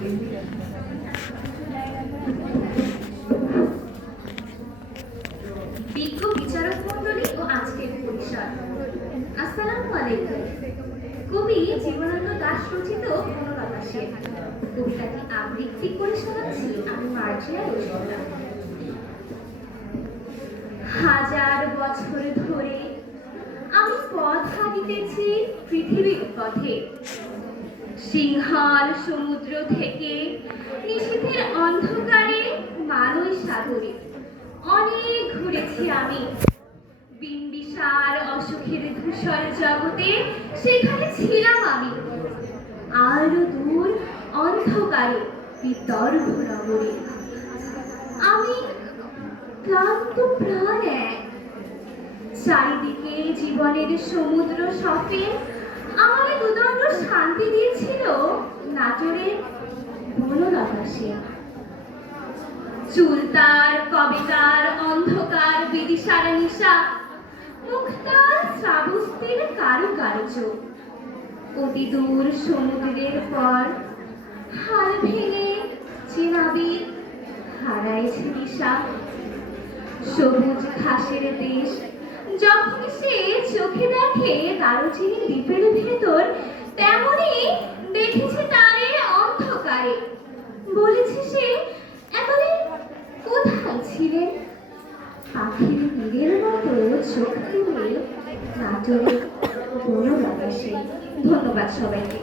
বিজ্ঞ বিচারক মণ্ডলী ও আজকের পরিষদ, আসসালামু আলাইকুম। কবি জীবনানন্দ দাশ রচিত বনলতা সেন কবিতাটি আবৃত্তি করে শোনাচ্ছি আমি মার্জিয়া রসিকতা। হাজার বছর ধরে আমি পথ হাঁটিতেছি পৃথিবীর পথে, সিংহল সমুদ্র থেকে নিশীথের অন্ধকারে মালয় সাগরে অনেক ঘুরেছি আমি। বিম্বিসার অসুখের ধূসর জগতে সেখানে ছিলাম আমি। আরো দূর অন্ধকারে বিদর্ভ নগরে আমি ক্লান্ত প্রাণ এক। চারিদিকে জীবনের সমুদ্র সফে আমার দুদণ্ড শান্তি দিয়েছিল নাটোরের বনলতা সেন। চুলতার কবেতার অন্ধকার বিদিশার নিশা, মুক্তার শ্রাবস্তির কারুকার্য, অতি দূর সমুদ্রের পর হাল ভেঙে চিনাবির হারাইছে দিশা। সবুজ ঘাসের দেশ যখন সে চোখে দেখে দারুচিনি দ্বীপের ভেতর, তেমনি দেখেছে তারে অন্ধকারে। বলেছে সে, এতদিন কোথায় ছিলেন? পাখির তীরের মতো চোখ তুলে নাটোরে বনলতা সেন। ধন্যবাদ সবাইকে।